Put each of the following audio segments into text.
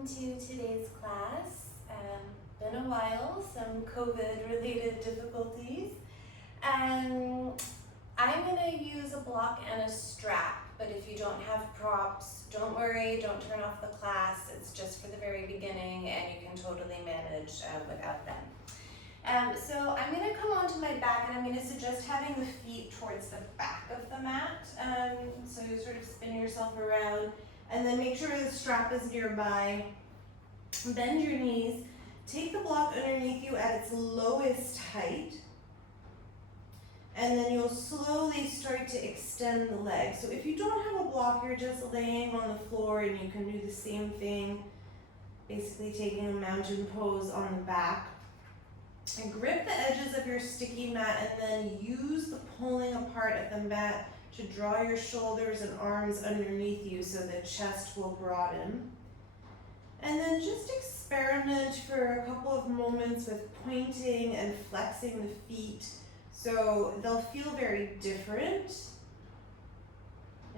welcome to today's class. Been a while, some COVID-related difficulties. I'm gonna use a block and a strap, but if you don't have props, don't worry, don't turn off the class. It's just for the very beginning and you can totally manage without them. So I'm gonna come onto my back and I'm gonna suggest having the feet towards the back of the mat. So you sort of spin yourself around and then make sure the strap is nearby. Bend your knees, take the block underneath you at its lowest height, and then you'll slowly start to extend the legs. So if you don't have a block, you're just laying on the floor and you can do the same thing, basically taking a mountain pose on the back. And grip the edges of your sticky mat and then use the pulling apart of the mat to draw your shoulders and arms underneath you so the chest will broaden. And then just experiment for a couple of moments with pointing and flexing the feet so they'll feel very different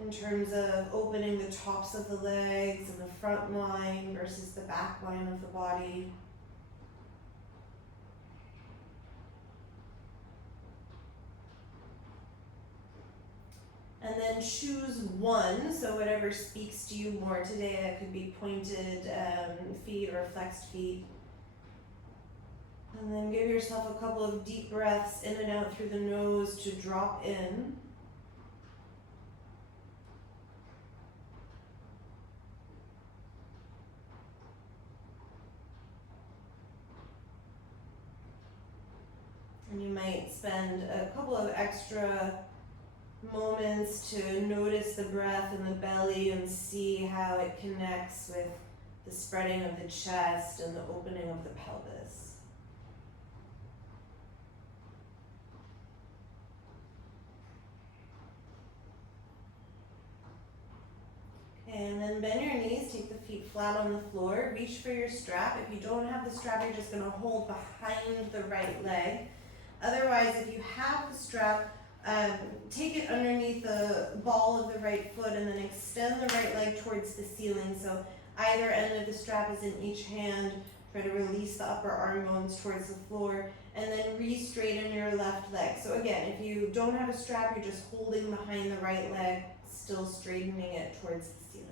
in terms of opening the tops of the legs and the front line versus the back line of the body. And then choose one, so whatever speaks to you more today. That could be pointed feet or flexed feet. And then give yourself a couple of deep breaths in and out through the nose to drop in. And you might spend a couple of extra moments to notice the breath in the belly and see how it connects with the spreading of the chest and the opening of the pelvis. And then bend your knees, take the feet flat on the floor, reach for your strap. If you don't have the strap, you're just going to hold behind the right leg. Otherwise, if you have the strap, take it underneath the ball of the right foot and then extend the right leg towards the ceiling. So either end of the strap is in each hand. Try to release the upper arm bones towards the floor and then re-straighten your left leg. So again, if you don't have a strap, you're just holding behind the right leg, still straightening it towards the ceiling.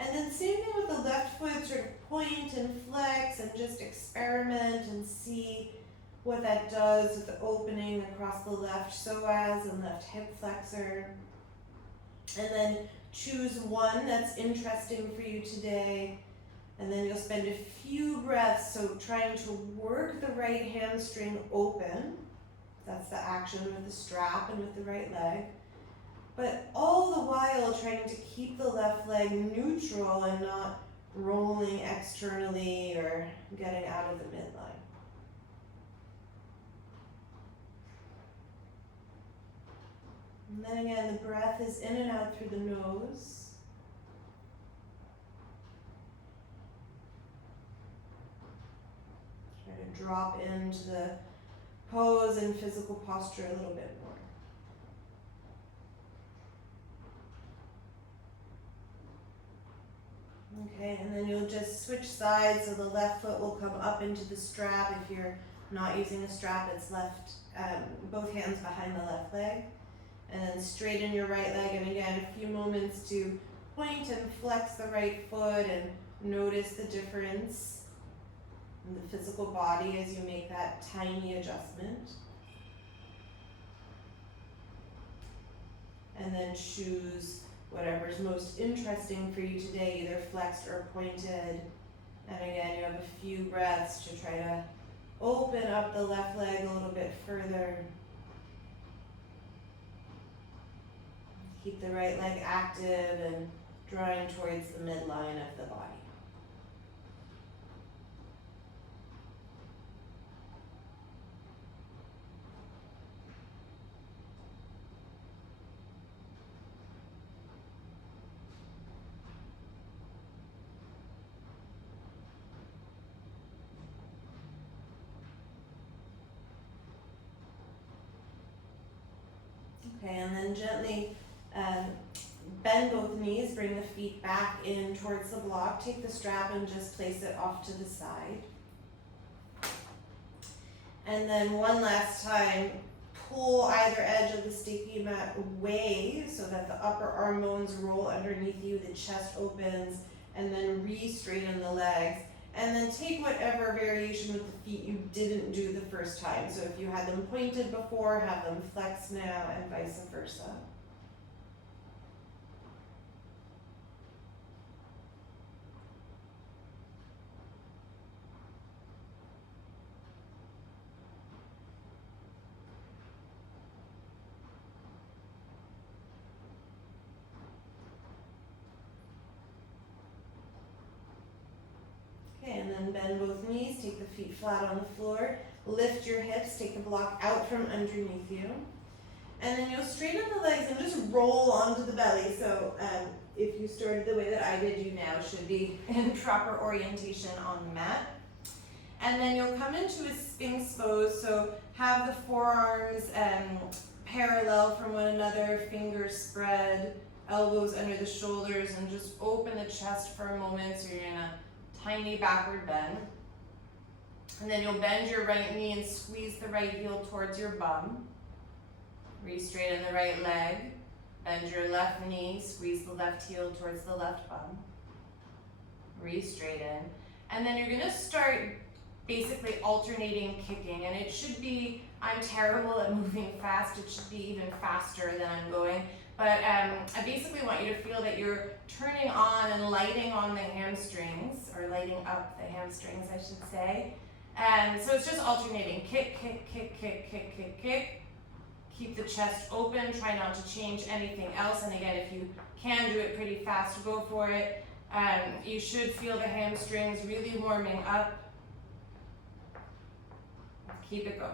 And then same thing with the left foot, sort of point and flex and just experiment and see what that does with the opening across the left psoas and left hip flexor. And then choose one that's interesting for you today. And then you'll spend a few breaths, so trying to work the right hamstring open. That's the action with the strap and with the right leg. But all the while trying to keep the left leg neutral and not rolling externally or getting out of the midline. And then again, the breath is in and out through the nose. Try to drop into the pose and physical posture a little bit more. Okay, and then you'll just switch sides so the left foot will come up into the strap. If you're not using a strap, it's left, both hands behind the left leg. And then straighten your right leg, and again, a few moments to point and flex the right foot and notice the difference in the physical body as you make that tiny adjustment. And then choose whatever's most interesting for you today, either flexed or pointed. And again, you have a few breaths to try to open up the left leg a little bit further. Keep the right leg active and drawing towards the midline of the body. Okay, and then gently bend both knees, bring the feet back in towards the block. Take the strap and just place it off to the side. And then one last time, pull either edge of the sticky mat away so that the upper arm bones roll underneath you, the chest opens, and then re-straighten the legs. And then take whatever variation with the feet you didn't do the first time. So if you had them pointed before, have them flexed now, and vice versa. And then bend both knees, take the feet flat on the floor, lift your hips, take the block out from underneath you. And then you'll straighten the legs and just roll onto the belly. So if you started the way that I did, you now should be in proper orientation on the mat. And then you'll come into a Sphinx pose. So have the forearms parallel from one another, fingers spread, elbows under the shoulders, and just open the chest for a moment. So you're in a tiny backward bend. And then you'll bend your right knee and squeeze the right heel towards your bum. Re-straighten the right leg. Bend your left knee, squeeze the left heel towards the left bum. Re-straighten. And then you're gonna start basically alternating kicking. And it should be, I'm terrible at moving fast, it should be even faster than I'm going. But I basically want you to feel that you're turning on and lighting on the hamstrings, or lighting up the hamstrings, I should say. And so it's just alternating. Kick, kick, kick, kick, kick, kick, kick. Keep the chest open. Try not to change anything else. And again, if you can do it pretty fast, go for it. You should feel the hamstrings really warming up. Keep it going.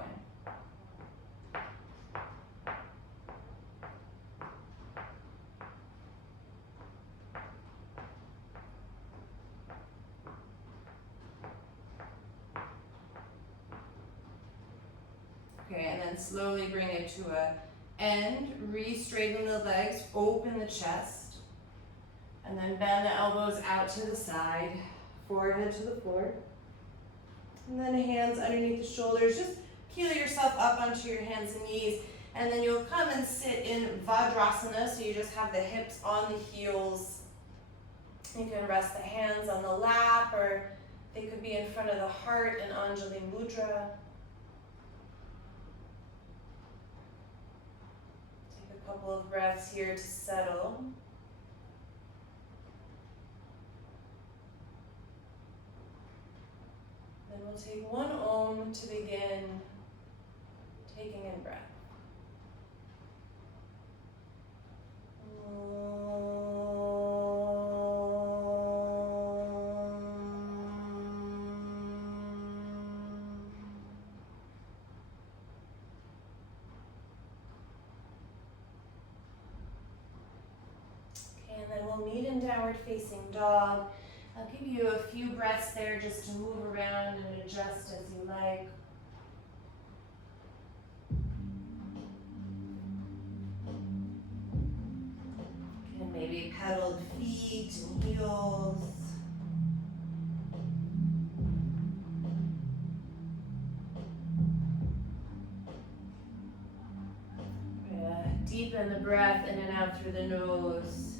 Okay, and then slowly bring it to an end. Re-straighten the legs, open the chest, and then bend the elbows out to the side, forehead to the floor. And then hands underneath the shoulders. Just peel yourself up onto your hands and knees, and then you'll come and sit in Vajrasana, so you just have the hips on the heels. You can rest the hands on the lap, or they could be in front of the heart in Anjali Mudra. Couple of breaths here to settle. Then we'll take one Om to begin taking in breath. Meet in downward facing dog. I'll give you a few breaths there just to move around and adjust as you like. And maybe pedaled feet and heels. Deepen the breath in and out through the nose.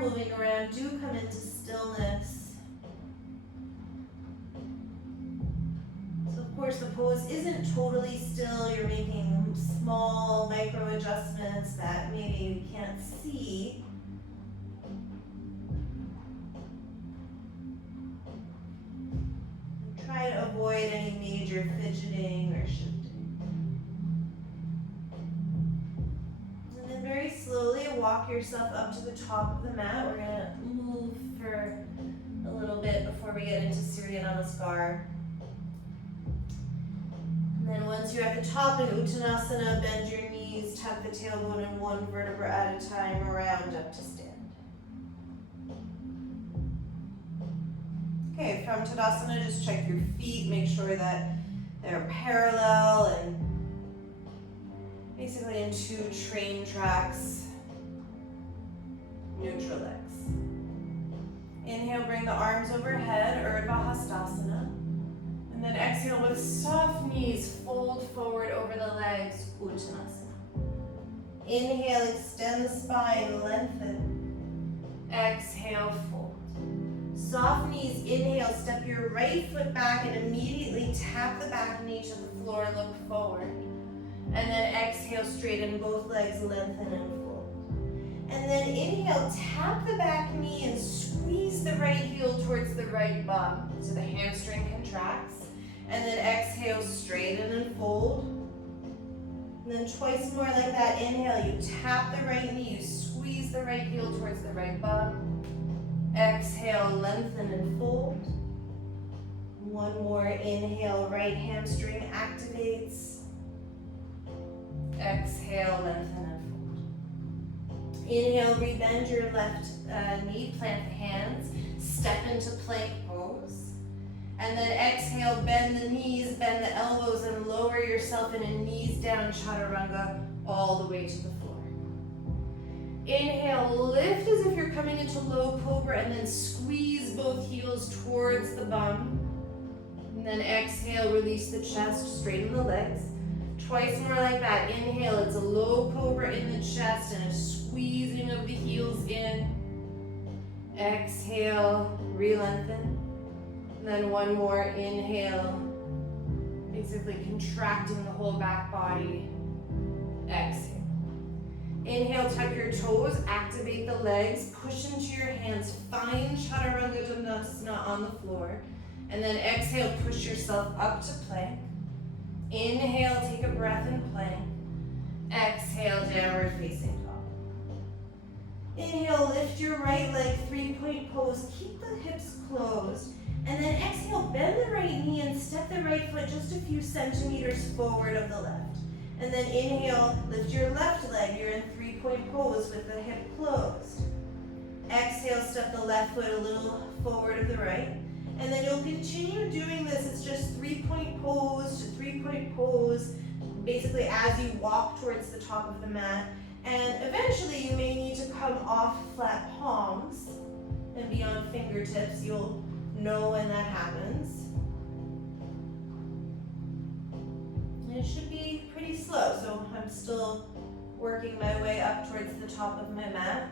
Moving around, do come into stillness. So of course the pose isn't totally still. You're making small micro adjustments that maybe you can't see. And try to avoid any major fidgeting or shifting. Very slowly walk yourself up to the top of the mat. We're going to move for a little bit before we get into Surya Namaskar. And then once you're at the top in Uttanasana, bend your knees, tuck the tailbone in one vertebra at a time, round up to stand. Okay, from Tadasana, just check your feet, make sure that they're parallel and basically in 2 train tracks, neutral legs. Inhale, bring the arms overhead, Urdhva Hastasana. And then exhale with soft knees, fold forward over the legs, Uttanasana. Inhale, extend the spine, lengthen. Exhale, fold. Soft knees, inhale, step your right foot back and immediately tap the back knee to the floor, look forward. And then exhale, straighten both legs, lengthen and fold. And then inhale, tap the back knee and squeeze the right heel towards the right bum so the hamstring contracts. And then exhale, straighten and fold. And then twice more like that. Inhale, you tap the right knee, you squeeze the right heel towards the right bum. Exhale, lengthen and fold. One more, inhale, right hamstring activates. Exhale, lengthen and fold. Inhale, rebend your left knee, plant the hands, step into plank pose. And then exhale, bend the knees, bend the elbows, and lower yourself in a knees down chaturanga all the way to the floor. Inhale, lift as if you're coming into low cobra, and then squeeze both heels towards the bum. And then exhale, release the chest, straighten the legs. Twice more like that. Inhale, it's a low cobra in the chest and a squeezing of the heels in. Exhale, re-lengthen. And then one more, inhale, basically contracting the whole back body. Exhale. Inhale, tuck your toes, activate the legs, push into your hands, find Chaturanga Dandasana on the floor. And then exhale, push yourself up to plank. Inhale, take a breath in plank. Exhale, downward facing dog. Inhale, lift your right leg, 3-point pose. Keep the hips closed. And then exhale, bend the right knee and step the right foot just a few centimeters forward of the left. And then inhale, lift your left leg. You're in 3-point pose with the hip closed. Exhale, step the left foot a little forward of the right. And then you'll continue doing this. It's just 3-point pose to 3-point pose, basically as you walk towards the top of the mat. And eventually you may need to come off flat palms and be on fingertips. You'll know when that happens. And it should be pretty slow, so I'm still working my way up towards the top of my mat.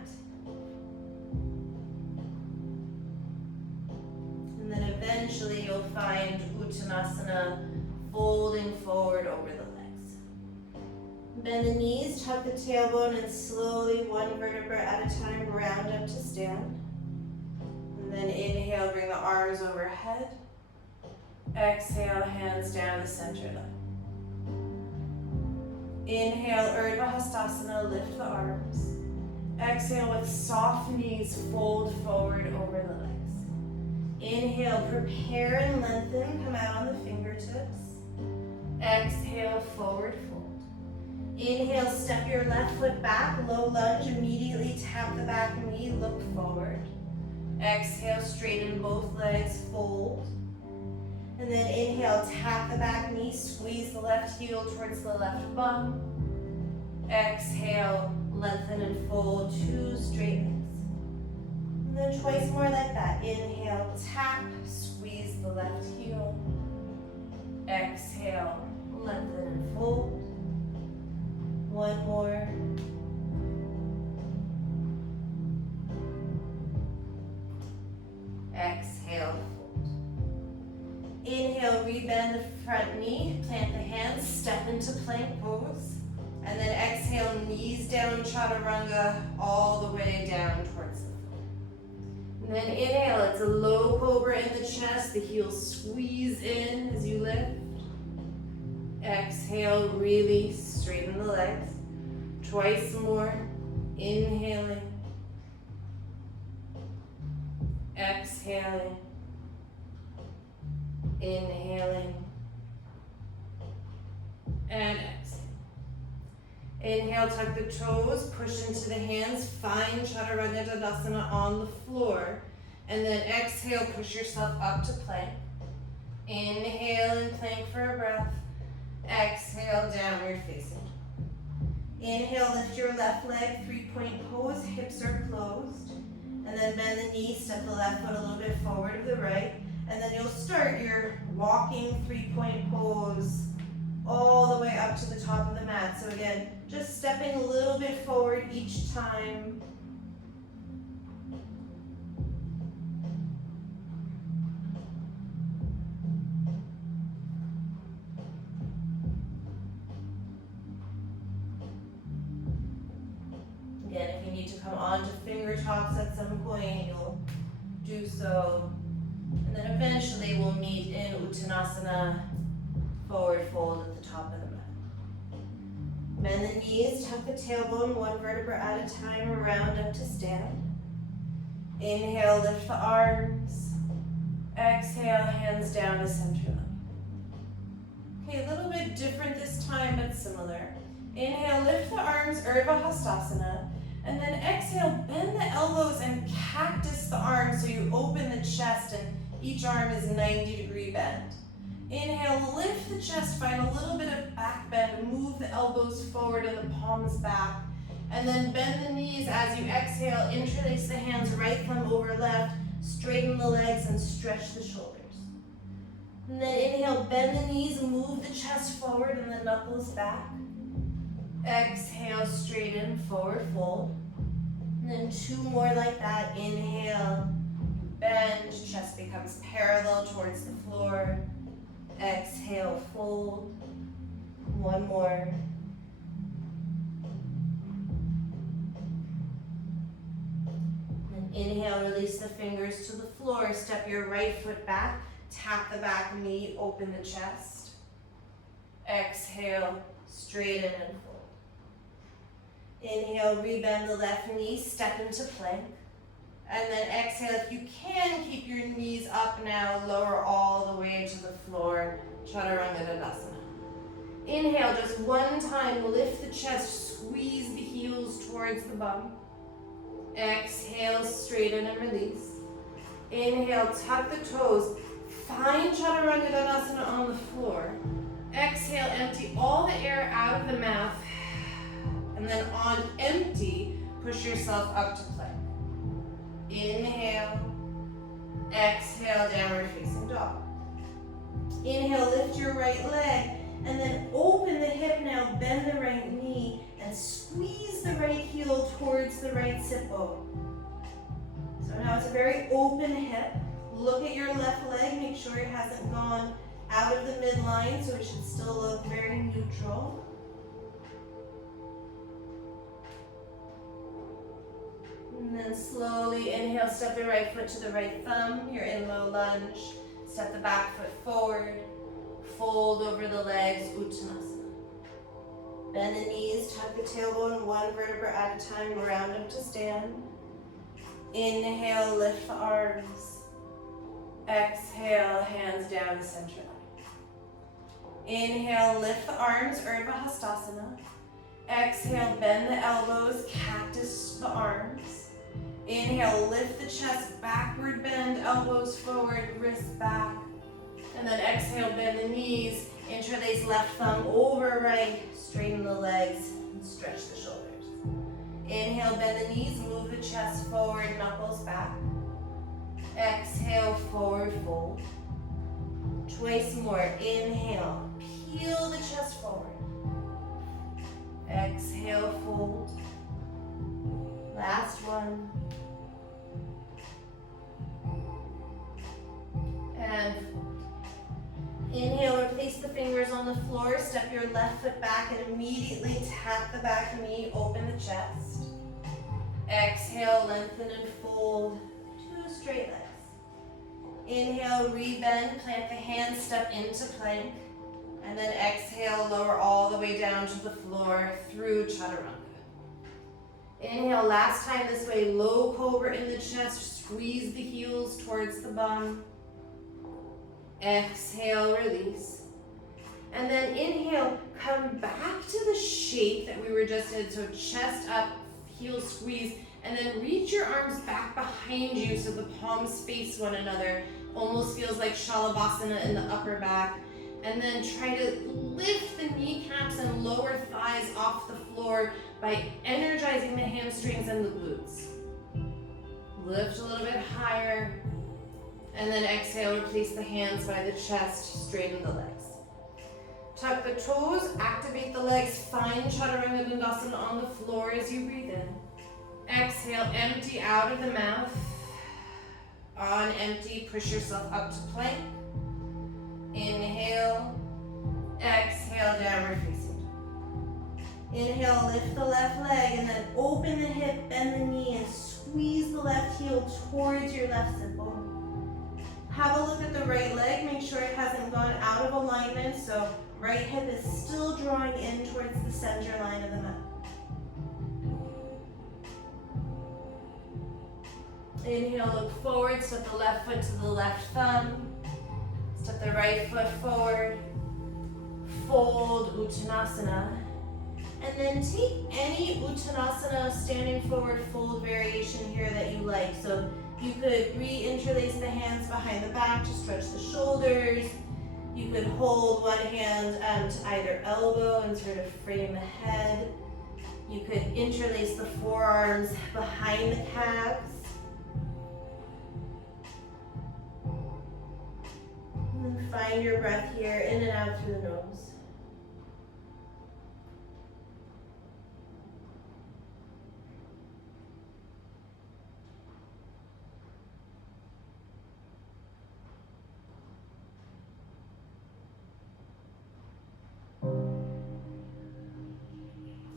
And then eventually you'll find Uttanasana, folding forward over the legs. Bend the knees, tuck the tailbone, and slowly, one vertebra at a time, round up to stand. And then inhale, bring the arms overhead. Exhale, hands down the center line. Inhale, Urdhva Hastasana, lift the arms. Exhale, with soft knees, fold forward over the legs. Inhale, prepare and lengthen, come out on the fingertips. Exhale, forward fold. Inhale, step your left foot back, low lunge, immediately tap the back knee, look forward. Exhale, straighten both legs, fold. And then inhale, tap the back knee, squeeze the left heel towards the left bum. Exhale, lengthen and fold, 2 straight legs. And then twice more like that. Inhale, tap, squeeze the left heel. Exhale, lengthen and fold. One more. Exhale, fold. Inhale, rebend the front knee, plant the hands, step into plank pose. And then exhale, knees down, chaturanga, all the way down towards the floor. And then inhale, it's a low cobra in the chest, the heels squeeze in as you lift. Exhale, release, straighten the legs. Twice more, inhaling. Exhaling. Inhaling. And exhale. Inhale, tuck the toes, push into the hands, find Chaturanga Dandasana on the floor. And then exhale, push yourself up to plank. Inhale and plank for a breath. Exhale, downward facing. Inhale, lift your left leg, 3-point pose, hips are closed. And then bend the knee, step the left foot a little bit forward of the right. And then you'll start your walking 3-point pose all the way up to the top of the mat. So again, just stepping a little bit forward each time. Again, if you need to come onto finger tops at some point, you'll do so. And then eventually we'll meet in Uttanasana, forward fold at the top of the mat. Bend the knees, tuck the tailbone, one vertebra at a time, round up to stand. Inhale, lift the arms. Exhale, hands down to center line. Okay, a little bit different this time, but similar. Inhale, lift the arms, Urdhva Hastasana. And then exhale, bend the elbows and cactus the arms so you open the chest and each arm is 90-degree bend. Inhale, lift the chest, find a little bit of back bend, move the elbows forward and the palms back. And then bend the knees as you exhale, interlace the hands, right thumb over left, straighten the legs and stretch the shoulders. And then inhale, bend the knees, move the chest forward and the knuckles back. Exhale, straighten, forward fold. And then 2 more like that. Inhale, bend, chest becomes parallel towards the floor. Exhale, fold. 1 more. And inhale, release the fingers to the floor. Step your right foot back. Tap the back knee, open the chest. Exhale, straighten and fold. Inhale, rebend the left knee, step into plank. And then exhale, if you can, keep your knees up now, lower all the way to the floor, Chaturanga Dandasana. Inhale, just 1 time, lift the chest, squeeze the heels towards the bum. Exhale, straighten and release. Inhale, tuck the toes, find Chaturanga Dandasana on the floor. Exhale, empty all the air out of the mouth. And then on empty, push yourself up to plank. Inhale, exhale, downward facing dog. Inhale, lift your right leg, and then open the hip now, bend the right knee, and squeeze the right heel towards the right sit bone. So now it's a very open hip. Look at your left leg, make sure it hasn't gone out of the midline, so it should still look very neutral. And then slowly inhale, step the right foot to the right thumb. You're in low lunge. Step the back foot forward. Fold over the legs, Uttanasana. Bend the knees, tuck the tailbone, 1 vertebra at a time, round up to stand. Inhale, lift the arms. Exhale, hands down to center line. Inhale, lift the arms, Urdhva Hastasana. Exhale, bend the elbows, cactus the arms. Inhale, lift the chest, backward bend, elbows forward, wrists back. And then exhale, bend the knees, interlace left thumb over right, straighten the legs, and stretch the shoulders. Inhale, bend the knees, move the chest forward, knuckles back. Exhale, forward fold. Twice more. Inhale, peel the chest forward. Exhale, fold. Last one. And inhale, replace the fingers on the floor, step your left foot back and immediately tap the back knee, open the chest. Exhale, lengthen and fold, 2 straight legs. Inhale, rebend, plant the hands, step into plank. And then exhale, lower all the way down to the floor through Chaturanga. Inhale, last time this way, low cobra in the chest, squeeze the heels towards the bum. Exhale, release. And then inhale, come back to the shape that we were just in. So chest up, heel squeeze, And then reach your arms back behind you so the palms face one another. Almost feels like Shalabhasana in the upper back. And then try to lift the kneecaps and lower thighs off the floor by energizing the hamstrings and the glutes. Lift a little bit higher. And then exhale, replace the hands by the chest, straighten the legs. Tuck the toes, activate the legs, find Chaturanga Dandasana on the floor as you breathe in. Exhale, empty out of the mouth. On empty, push yourself up to plank. Inhale, exhale, downward facing dog. Inhale, lift the left leg and then open the hip, bend the knee and squeeze the left heel towards your left sit bone. Have a look at the right leg, make sure it hasn't gone out of alignment, so right hip is still drawing in towards the center line of the mat. Inhale, look forward, step the left foot to the left thumb. Step the right foot forward. Fold Uttanasana. And then take any Uttanasana standing forward fold variation here that you like. So you could re-interlace the hands behind the back to stretch the shoulders. You could hold one hand to either elbow and sort of frame the head. You could interlace the forearms behind the calves. And then find your breath here, in and out through the nose.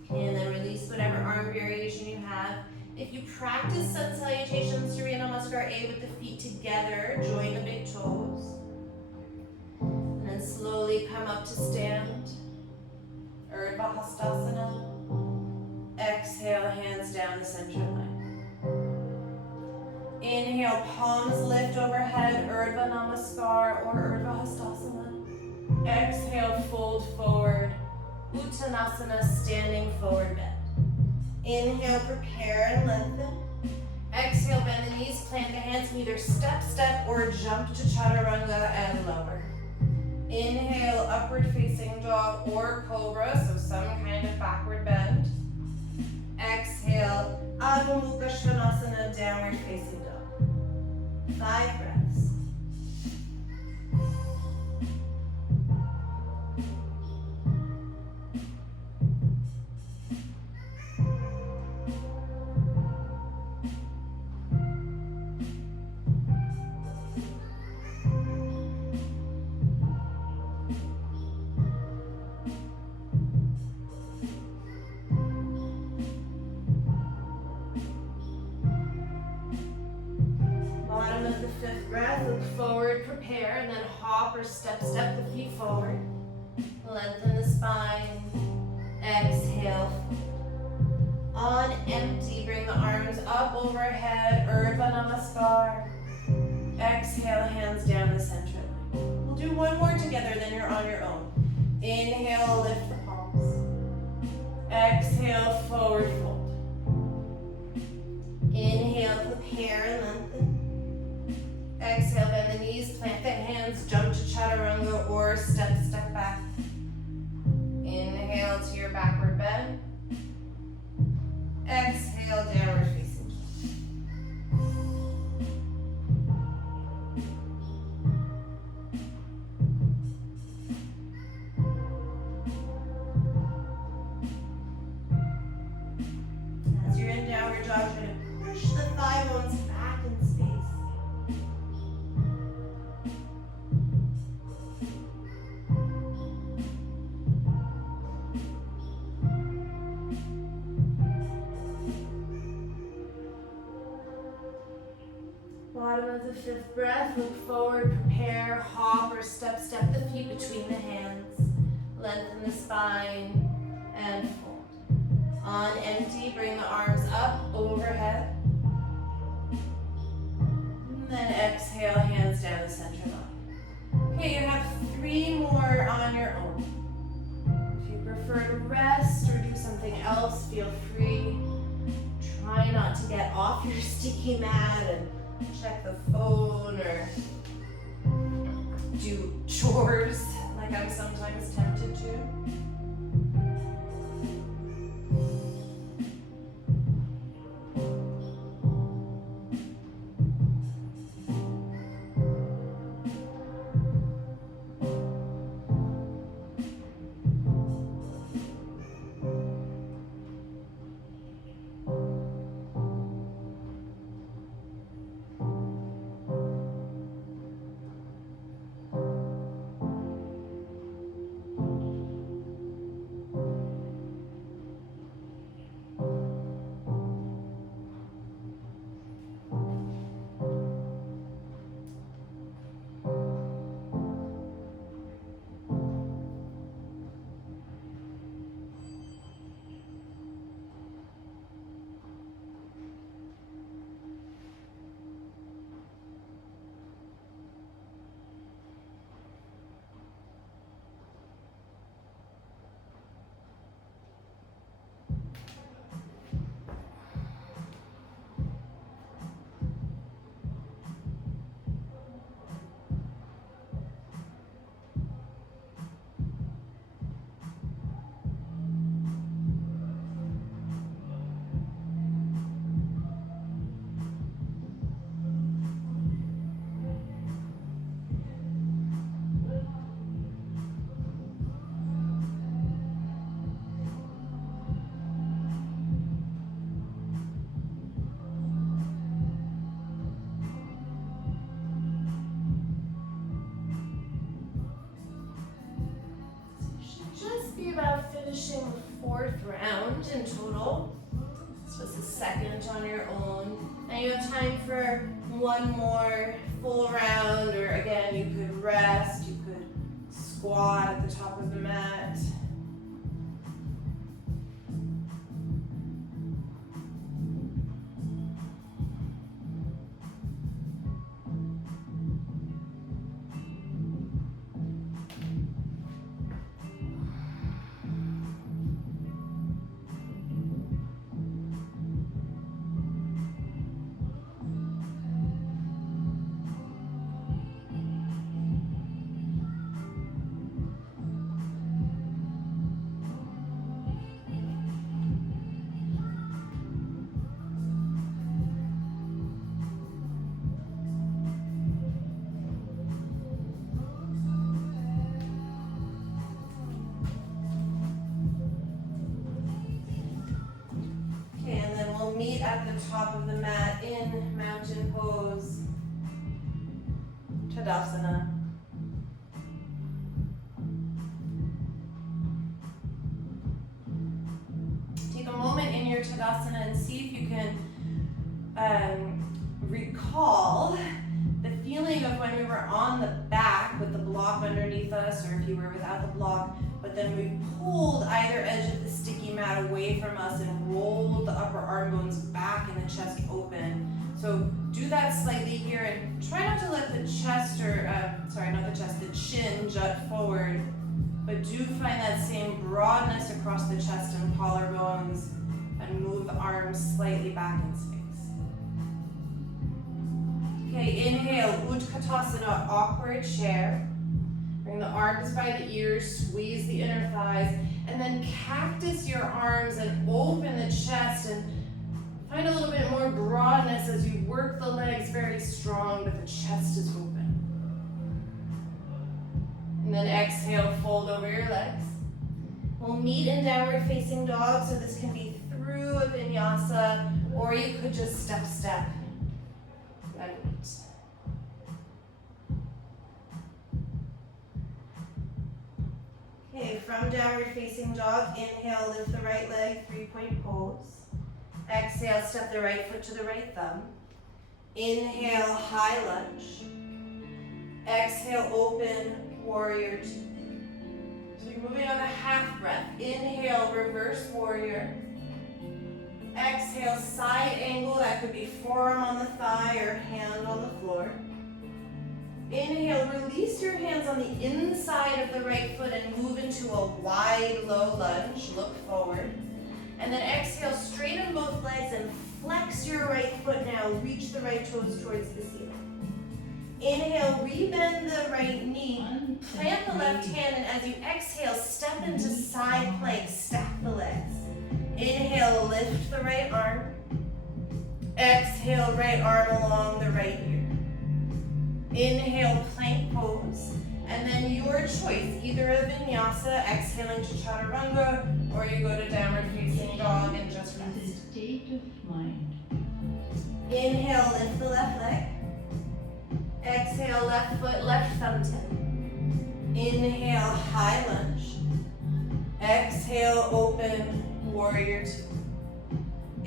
And then release whatever arm variation you have. If you practice Sun Salutation, Surya Namaskar A with the feet together, join the big toes. And then slowly come up to stand. Urdhva Hastasana. Exhale, hands down the center line. Inhale, palms lift overhead, Urdhva Namaskar or Urdhva Hastasana. Exhale, fold forward. Uttanasana, standing forward bend. Inhale, prepare and lengthen. Exhale, bend the knees, plant the hands, and either step, step, or jump to Chaturanga and lower. Inhale, upward facing dog or cobra, so some kind of backward bend. Exhale, Adho Mukha Svanasana, downward facing dog. 5 breaths. Or step the feet forward. Lengthen the spine. Exhale. On empty, bring the arms up overhead. Urdhva Namaskar. Exhale, hands down the center line. We'll do one more together, then you're on your own. Inhale, lift the palms. Exhale, forward fold. Inhale, prepare and lengthen. Exhale, bend the knees, plant the hands, jump to Chaturanga or step back. Inhale to your backward bend. Exhale, downward facing dog. As you're in downward dog, try to push the thigh bones back in space. Bottom of the 5th breath, look forward, prepare, hop or step the feet between the hands. Lengthen the spine and fold. On empty, bring the arms up overhead. And then exhale, hands down the center line. Okay, you have 3 more on your own. If you prefer to rest or do something else, feel free. try not to get off your sticky mat and check the phone or do chores like I'm sometimes tempted to. About finishing the fourth round in total. This was the second on your own. Now you have time for one more full round, or again, you could rest, you could squat at the top of the mat. Meet at the top of the mat in mountain pose, Tadasana. Take a moment in your Tadasana and see if you can recall the feeling of when we were on the back with the block underneath us, or if you were without the block, but then we pulled either edge of the sticky mat away from us and rolled the upper arm bones back and the chest open. So do that slightly here and try not to let the chest, the chin jut forward, but do find that same broadness across the chest and collarbones and move the arms slightly back in space. Okay, inhale, Utkatasana, awkward chair. Bring the arms by the ears, squeeze the inner thighs, and then cactus your arms and open the chest and find a little bit more broadness as you work the legs very strong, but the chest is open. And then exhale, fold over your legs. We'll meet in downward facing dog, so this can be through a vinyasa, or you could just step and meet. Okay, from downward facing dog, inhale, lift the right leg, 3-point pose. Exhale, step the right foot to the right thumb. Inhale, high lunge. Exhale, open, warrior two. So you're moving on a half breath. Inhale, reverse warrior. Exhale, side angle. That could be forearm on the thigh or hand on the floor. Inhale, release your hands on the inside of the right foot and move into a wide, low lunge. Look forward. And then exhale, straighten both legs and Flex your right foot now. Reach the right toes towards the ceiling. Inhale, rebend the right knee. Plant the left hand, and as you exhale, step into side plank. Stack the legs. Inhale, lift the right arm. Exhale, right arm along the right ear. Inhale, plank pose. And then your choice, either a vinyasa, exhaling to chaturanga, or you go to downward facing dog and just rest. State of mind. Inhale, lift the left leg. Exhale, left foot, left thumb tip. Inhale, high lunge. Exhale, open, warrior two.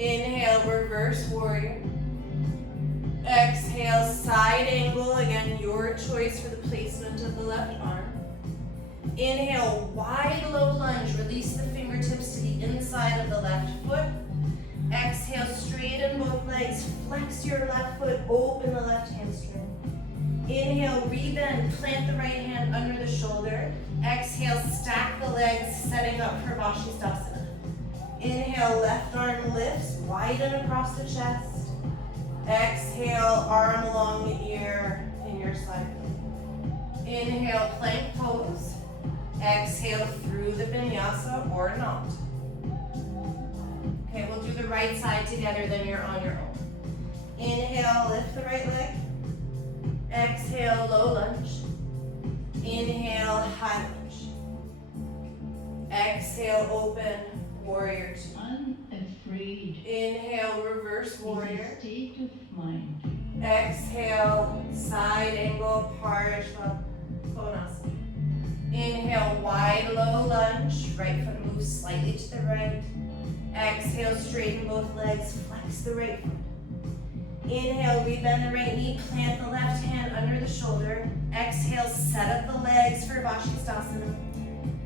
Inhale, reverse warrior. Exhale, side angle. Again, your choice for the placement of the left arm. Inhale, wide low lunge. Release the fingertips to the inside of the left foot. Exhale, straighten both legs. Flex your left foot, open the left hamstring. Inhale, rebend, plant the right hand under the shoulder. Exhale, stack the legs, setting up for Vashisthasana. Inhale, left arm lifts, widen across the chest. Exhale, arm along the ear in your side plank. Inhale, plank pose. Exhale through the vinyasa or not. Okay, we'll do the right side together, then you're on your own. Inhale, lift the right leg. Exhale, low lunge. Inhale, high lunge. Exhale, open, warrior two. Unafraid. Inhale, reverse warrior. State of mind. Exhale, side angle, Parishva Konasana. Inhale, wide low lunge. Right foot moves slightly to the right. Exhale, straighten both legs, flex the right foot. Inhale, rebend the right knee, plant the left hand under the shoulder. Exhale, set up the legs for Vashisthasana.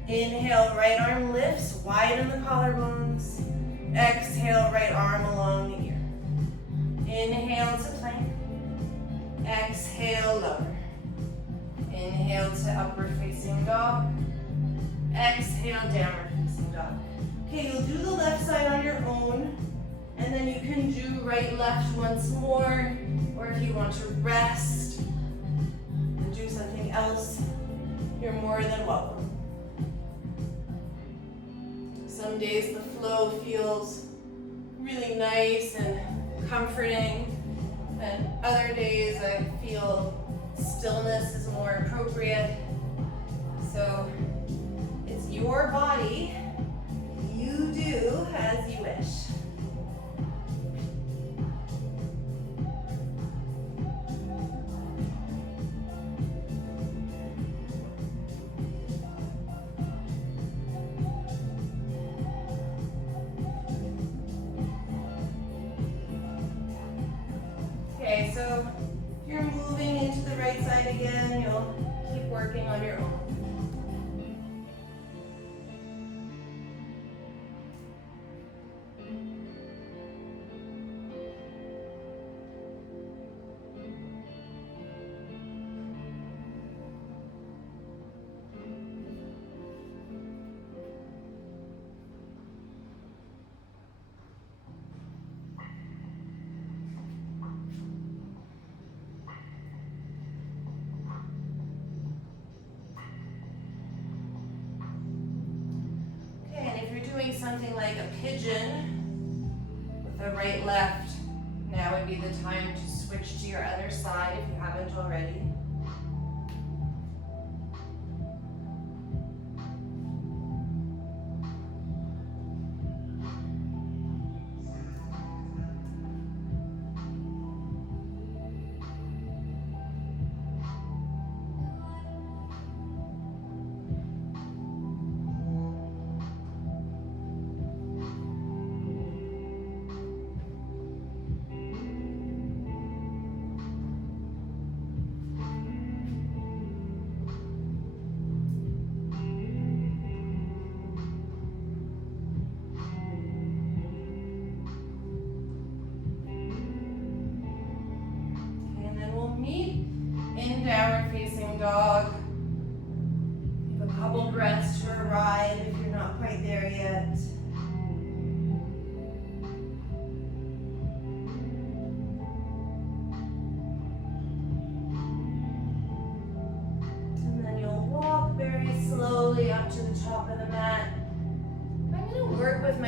Inhale, right arm lifts, widen the collarbones. Exhale, right arm along the ear. Inhale to plank. Exhale, lower. Inhale to upward facing dog. Exhale, downward facing dog. Okay, you'll do the left side on your own, and then you can do right, left once more, or if you want to rest and do something else, you're more than welcome. Some days the flow feels really nice and comforting, and other days I feel stillness is more appropriate. So it's your body. You do as you wish. Okay, so if you're moving into the right side again, you'll keep working on your own. Something like a pigeon with the right left, now would be the time to switch to your other side if you haven't already.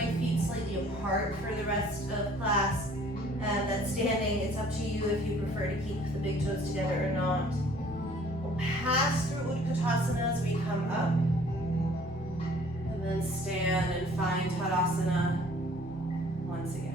right feet slightly apart for the rest of class. That's standing, it's up to you if you prefer to keep the big toes together or not. We'll pass through Utkatasana as we come up. And then stand and find Tadasana once again.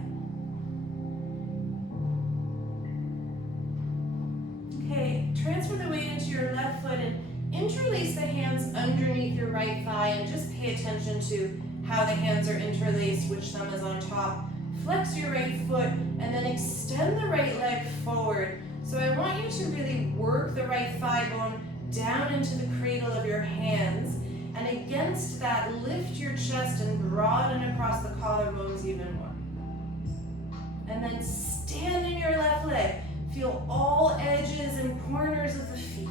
Okay, transfer the weight into your left foot and interlace the hands underneath your right thigh and just pay attention to how the hands are interlaced, which thumb is on top. Flex your right foot and then extend the right leg forward. So I want you to really work the right thigh bone down into the cradle of your hands. And against that, lift your chest and broaden across the collarbones even more. And then stand in your left leg. Feel all edges and corners of the feet.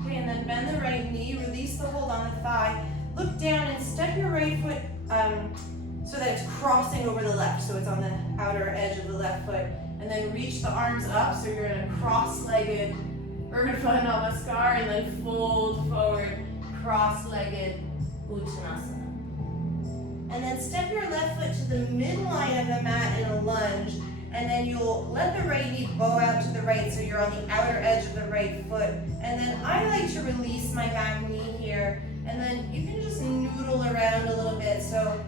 Okay, and then bend the right knee, release the hold on the thigh. Look down and step your right foot so that it's crossing over the left, so it's on the outer edge of the left foot. And then reach the arms up, so you're in a cross-legged Urdhva Namaskar, and then fold forward, cross-legged Uttanasana. And then step your left foot to the midline of the mat in a lunge, and then you'll let the right knee bow out to the right, so you're on the outer edge of the right foot. And then I like to release my back knee here, and then you can just noodle around a little bit. So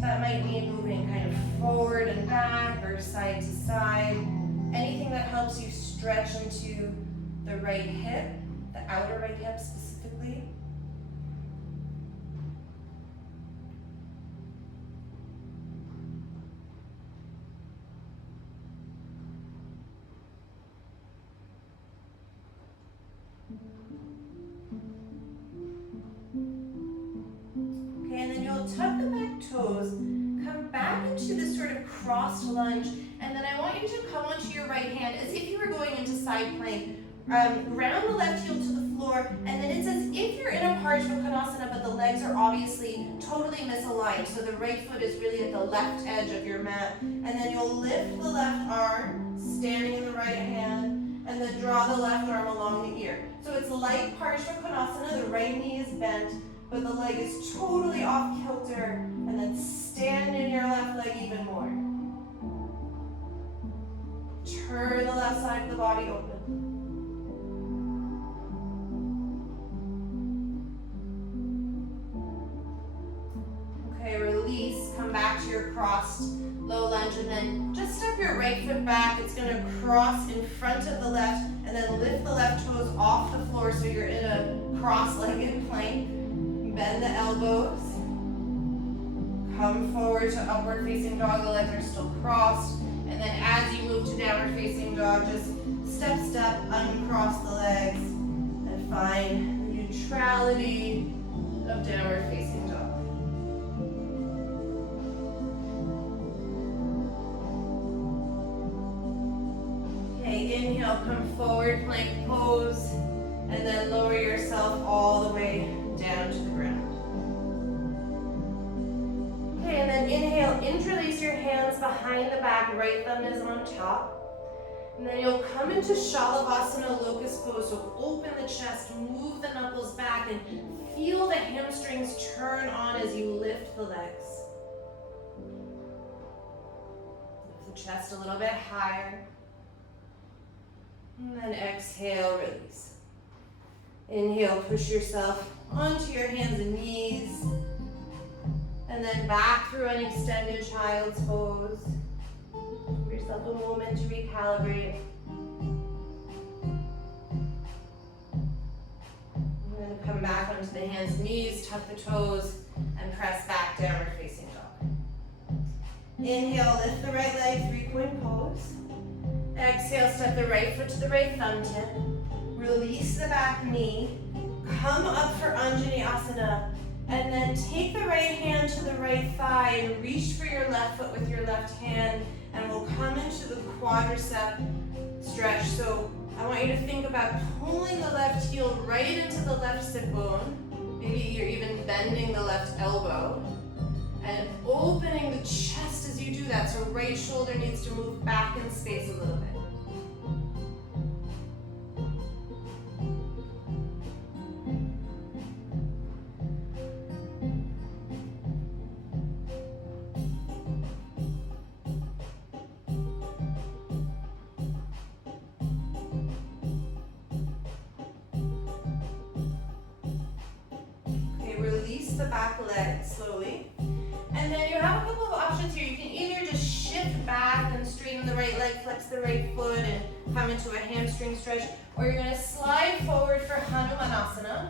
that might mean moving kind of forward and back or side to side. Anything that helps you stretch into the right hip, the outer right hip specifically. Okay, and then you'll tuck the back toes, come back into this sort of crossed lunge, and then I want you to come onto your right hand as if you were going into side plank. Ground the left heel to the floor, and then it's as if you're in a Parshvakonasana, but the legs are obviously totally misaligned. So the right foot is really at the left edge of your mat. And then you'll lift the left arm, standing in the right hand, and then draw the left arm along the ear. So it's like Parshvakonasana, the right knee is bent, but the leg is totally off kilter, and then stand in your left leg even more. Turn the left side of the body open. Okay, release, come back to your crossed low lunge, and then just step your right foot back. It's gonna cross in front of the left, and then lift the left toes off the floor so you're in a cross-legged plank. Bend the elbows. Come forward to upward facing dog, the legs are still crossed. And then as you move to downward facing dog, just step, uncross the legs, and find the neutrality of downward facing dog. Okay, inhale, come forward, plank pose, and then lower yourself all the way down to the ground. Okay, and then inhale, interlace your hands behind the back, right thumb is on top. And then you'll come into Shalabhasana locust pose, so open the chest, move the knuckles back, and feel the hamstrings turn on as you lift the legs. Lift the chest a little bit higher. And then exhale, release. Inhale, push yourself onto your hands and knees. And then back through an extended child's pose. Give yourself a moment to recalibrate. And then come back onto the hands and knees, tuck the toes, and press back downward facing dog. Inhale, lift the right leg, three-point pose. Exhale, step the right foot to the right thumb tip. Release the back knee. Come up for Anjani Asana. And then take the right hand to the right thigh and reach for your left foot with your left hand. And we'll come into the quadricep stretch. So I want you to think about pulling the left heel right into the left sit bone. Maybe you're even bending the left elbow. And opening the chest as you do that. So right shoulder needs to move back in space a little bit. the back leg slowly. And then you have a couple of options here. You can either just shift back and straighten the right leg, flex the right foot, and come into a hamstring stretch, or you're gonna slide forward for Hanumanasana.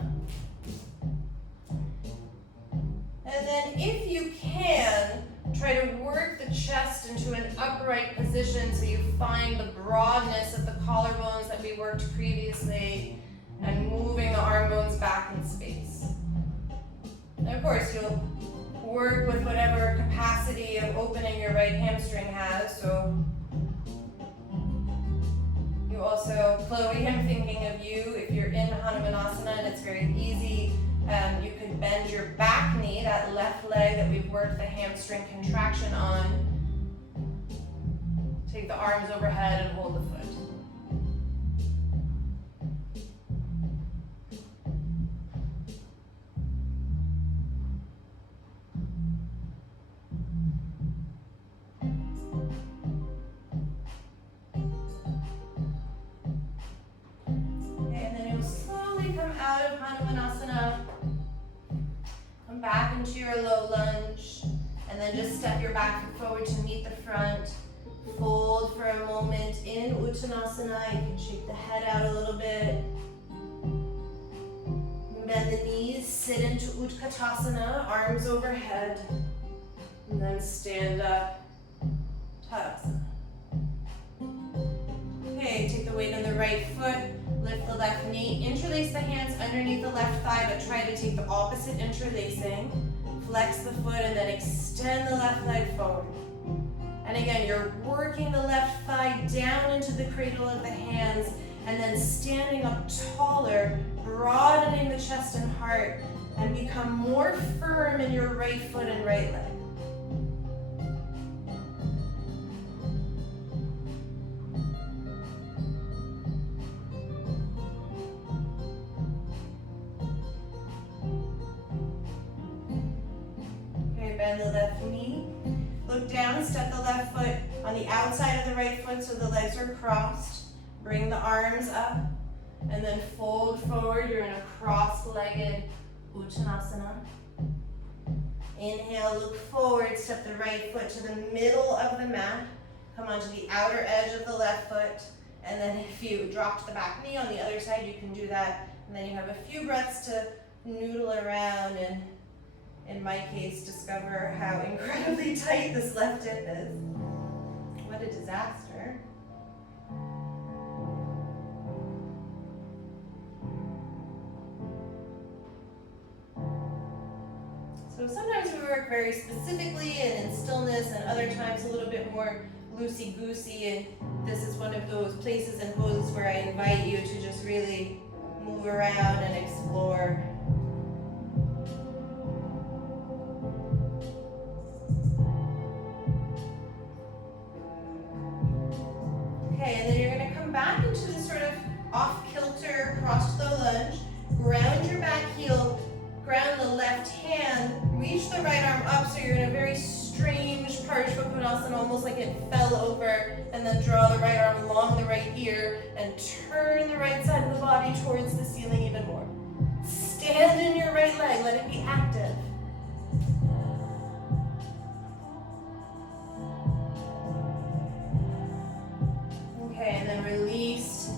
And then if you can, try to work the chest into an upright position so you find the broadness of the collarbones that we worked previously, and moving the arm bones back in space. And of course, you'll work with whatever capacity of opening your right hamstring has. So you also, Chloe, I'm thinking of you, if you're in Hanumanasana and it's very easy, you could bend your back knee, that left leg that we've worked the hamstring contraction on. Take the arms overhead and hold the foot. Back into your low lunge, and then just step your back foot forward to meet the front. Fold for a moment in Uttanasana. You can shake the head out a little bit. Bend the knees, sit into Utkatasana, arms overhead, and then stand up, Tadasana. Okay, take the weight on the right foot. Lift the left knee, interlace the hands underneath the left thigh, but try to take the opposite interlacing. Flex the foot and then extend the left leg forward. And again, you're working the left thigh down into the cradle of the hands and then standing up taller, broadening the chest and heart, and become more firm in your right foot and right leg. Bend the left knee, look down, step the left foot on the outside of the right foot so the legs are crossed. Bring the arms up and then fold forward. You're in a cross-legged Uttanasana. Inhale, look forward, step the right foot to the middle of the mat. Come onto the outer edge of the left foot. And then if you dropped the back knee on the other side, you can do that. And then you have a few breaths to noodle around and, in my case, discover how incredibly tight this left hip is. What a disaster. So sometimes we work very specifically and in stillness, and other times a little bit more loosey-goosey, and this is one of those places and poses where I invite you to just really move around and explore. Okay, and then you're going to come back into this sort of off-kilter cross-flow lunge. Ground your back heel, ground the left hand, reach the right arm up so you're in a very strange Parishva Konasana, almost like it fell over, and then draw the right arm along the right ear and turn the right side of the body towards the ceiling even more. Stand in your right leg, let it be active. Okay, and then release.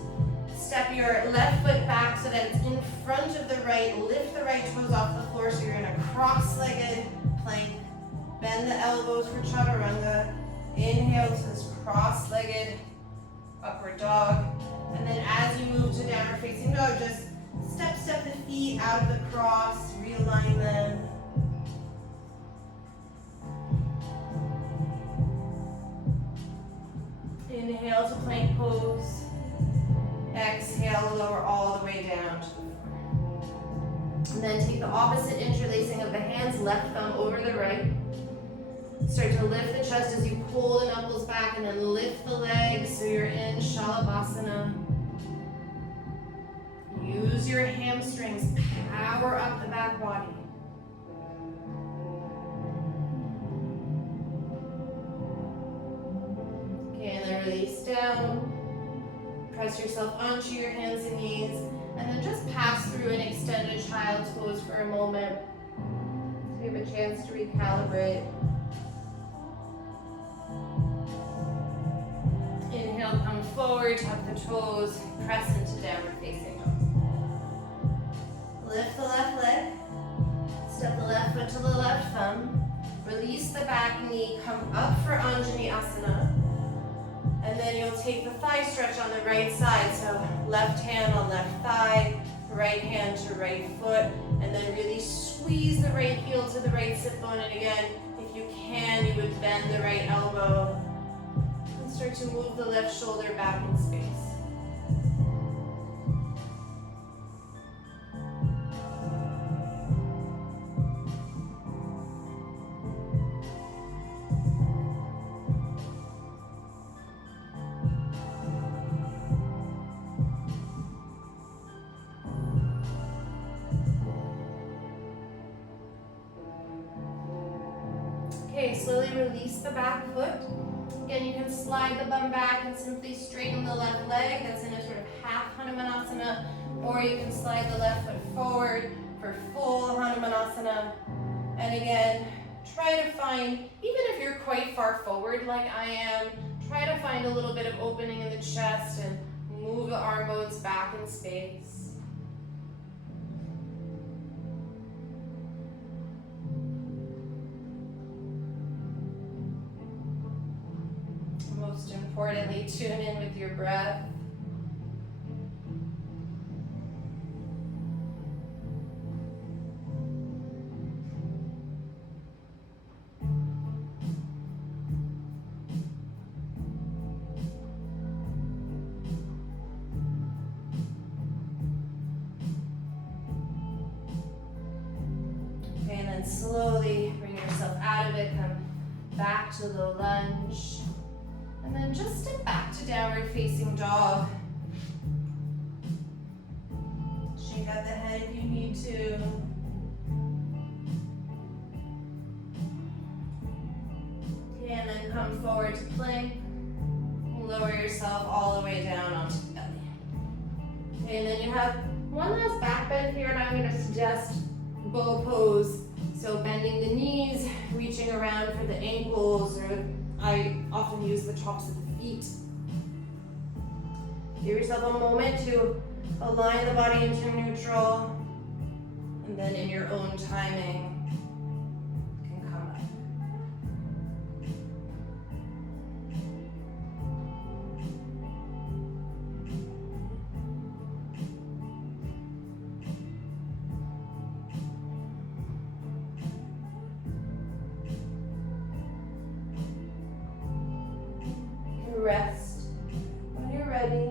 Step your left foot back so that it's in front of the right. Lift the right toes off the floor so you're in a cross-legged plank. Bend the elbows for chaturanga. Inhale to this cross-legged upward dog. And then as you move to downward facing dog, just step the feet out of the cross, realign them. Inhale to plank pose. Exhale, lower all the way down to the floor. And then take the opposite interlacing of the hands, left thumb over the right. Start to lift the chest as you pull the knuckles back and then lift the legs so you're in Shalabhasana. Use your hamstrings, power up the back body. Okay, and then release down. Press yourself onto your hands and knees, and then just pass through an extended child's pose for a moment. you have a chance to recalibrate. Inhale, come forward, tuck the toes, press into downward facing dog. Lift the left leg, step the left foot to the left thumb, release the back knee, come up for Anjali Asana, and then you'll take the thigh stretch on the right side, so left hand on left thigh, right hand to right foot, and then really squeeze the right heel to the right sit bone, and again, if you can, you would bend the right elbow, and start to move the left shoulder back in space. Okay, slowly release the back foot. Again, you can slide the bum back and simply straighten the left leg. That's in a sort of half Hanumanasana. Or you can slide the left foot forward for full Hanumanasana. And again, try to find, even if you're quite far forward like I am, try to find a little bit of opening in the chest and move the arm bones back in space. Most importantly, tune in with your breath. Okay, and then slowly bring yourself out of it, come back to the lunge. And then just step back to downward facing dog. Shake out the head if you need to. Okay, and then come forward to plank. Lower yourself all the way down onto the belly. Okay, and then you have one last back bend here, and I'm going to suggest bow pose. So bending the knees, reaching around for the ankles, or I often use the tops of the feet. Give yourself a moment to align the body into neutral, and then in your own timing, you can come up. Rest when you're ready.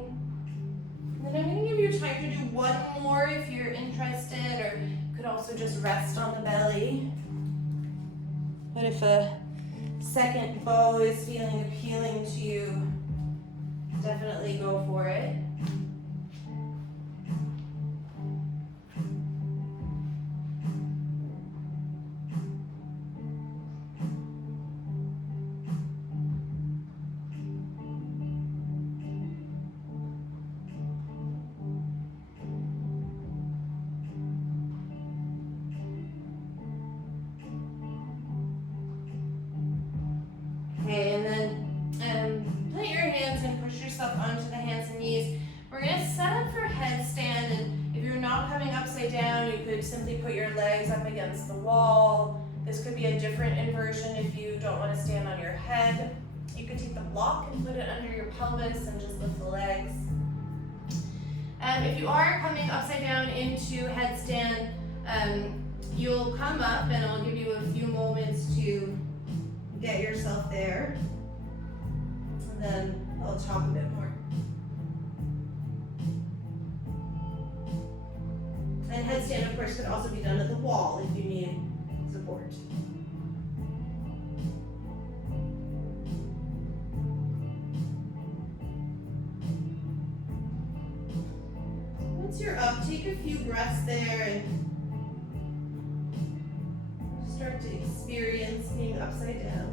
And then I'm going to give you time to do one more if you're interested, or you could also just rest on the belly. But if a second bow is feeling appealing to you, definitely go for it. Okay, and then plant your hands and push yourself onto the hands and knees. We're going to set up for headstand, and if you're not coming upside down, you could simply put your legs up against the wall. This could be a different inversion if you don't want to stand on your head. You could take the block and put it under your pelvis and just lift the legs. If you are coming upside down into headstand, you'll come up, and I'll give you a few moments to get yourself there, and then I'll talk a bit more. And headstand, of course, could also be done at the wall if you need support. Once you're up, take a few breaths there and start to experience being upside down.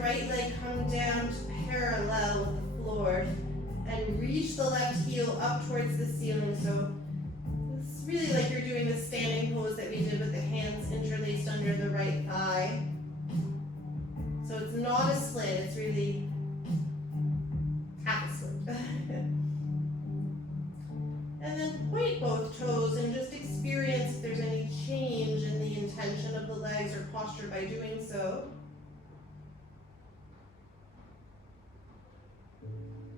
right leg come down parallel with the floor and reach the left heel up towards the ceiling. So it's really like you're doing the standing pose that we did with the hands interlaced under the right thigh. So it's not a slit, it's really half a slit. And then point both toes and just experience if there's any change in the intention of the legs or posture by doing so.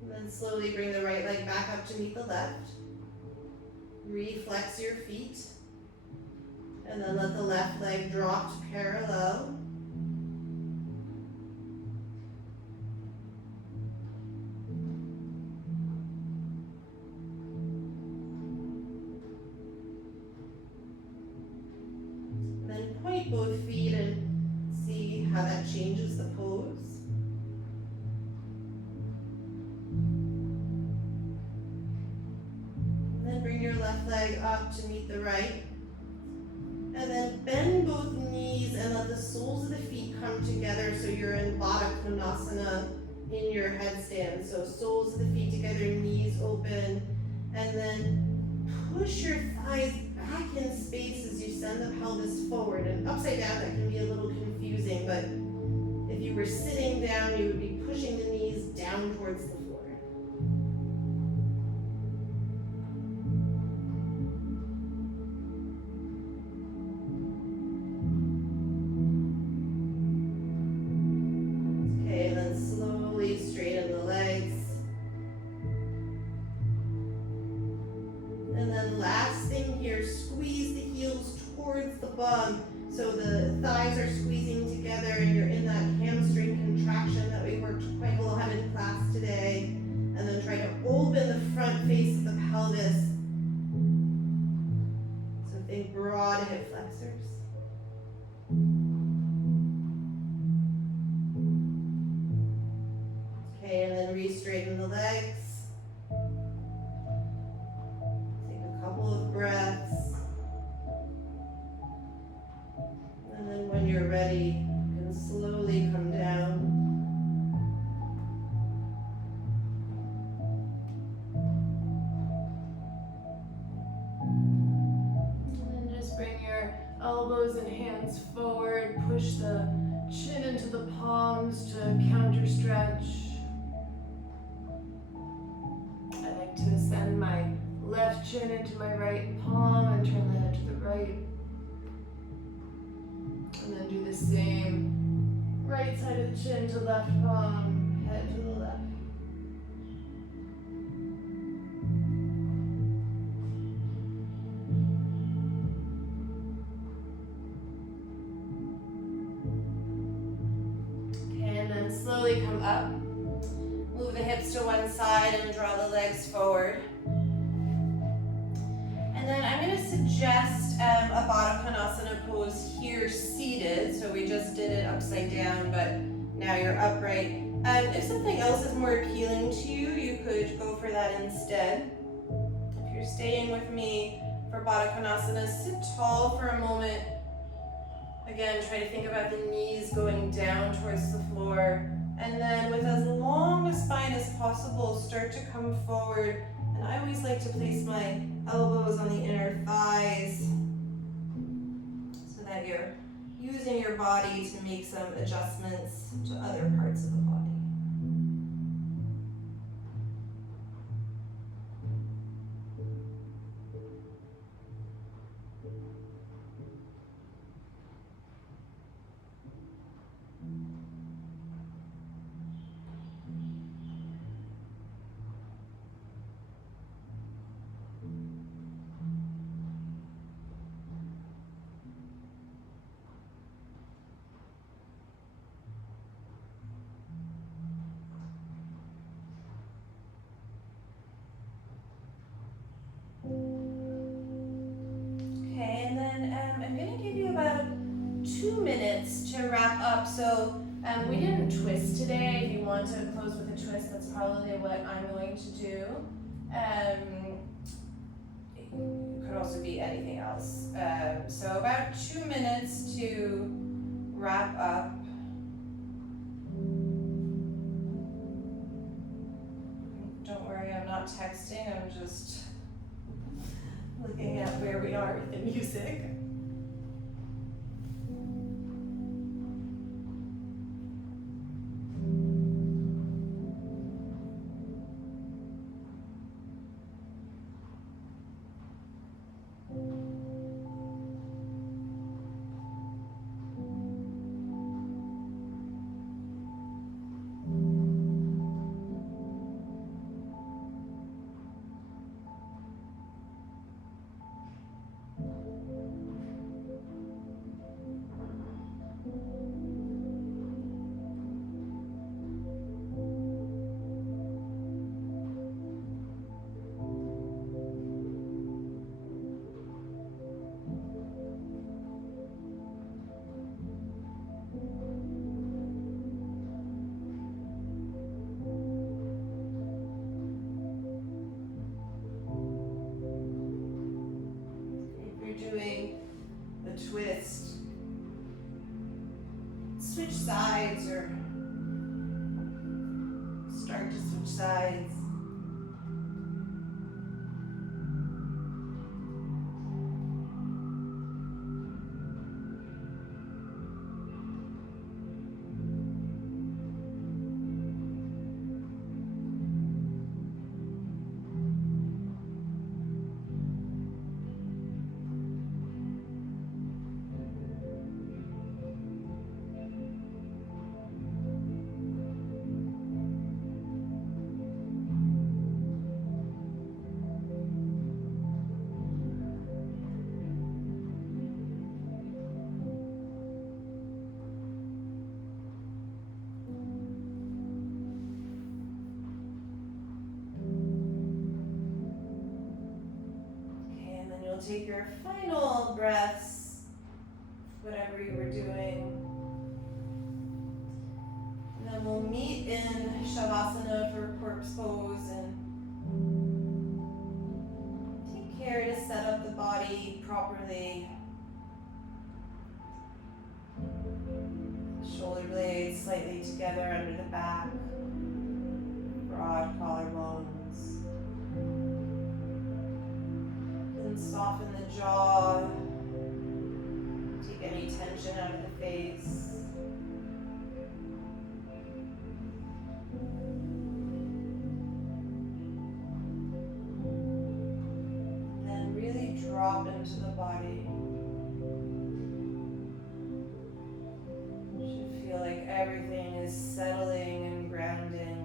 And then slowly bring the right leg back up to meet the left. Reflex your feet. And then let the left leg drop to parallel. Point both feet and see how that changes the pose. And then bring your left leg up to meet the right. And then bend both knees and let the soles of the feet come together so you're in Baddha Konasana in your headstand. So soles of the feet together, knees open, and then push your thighs back in space as you send the pelvis forward. And upside down, that can be a little confusing, but if you were sitting down, you would be pushing the knees down towards the floor. Okay, then slowly straighten the legs. And then last thing here, squeeze the heels towards the bum so the thighs are squeezing together and you're in that hamstring contraction that we worked quite a lot in class today. And then try to open the front face of the pelvis. So think broad hip flexors. Okay, and then re-straighten the legs. Breaths. And then when you're ready, you can slowly come down. And then just bring your elbows and hands forward. Push the chin into the palms to counter stretch. I like to send my left chin into my right palm and turn the head to the right. And then do the same. Right side of the chin to left palm, head to the left. Okay, and then slowly come up. Move the hips to one side and draw the legs forward. And then I'm going to suggest a Baddha Konasana pose here seated. So we just did it upside down, but now you're upright. If something else is more appealing to you, you could go for that instead. If you're staying with me for Baddha Konasana, sit tall for a moment. Again, try to think about the knees going down towards the floor. And then with as long a spine as possible, start to come forward. And I always like to place my elbows on the inner thighs so that you're using your body to make some adjustments to other parts of the body. Okay, and then I'm going to give you about 2 minutes to wrap up. So we didn't twist today. If you want to close with a twist, that's probably what I'm going to do. It could also be anything else. So about 2 minutes to wrap up. art and music. Doing the twist, switch sides or start to switch sides. Take your final breaths, whatever you were doing. And then we'll meet in Shavasana for corpse pose and take care to set up the body properly. Shoulder blades slightly together under the back, broad collarbones. Soften the jaw, take any tension out of the face. Then really drop into the body. You should feel like everything is settling and grounding.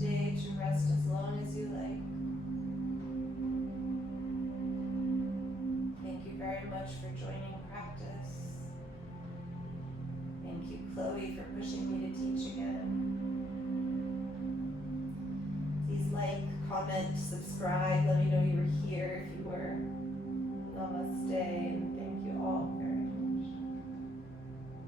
Today to rest as long as you like. Thank you very much for joining practice. Thank you, Chloe, for pushing me to teach again. Please like, comment, subscribe, let me know you were here.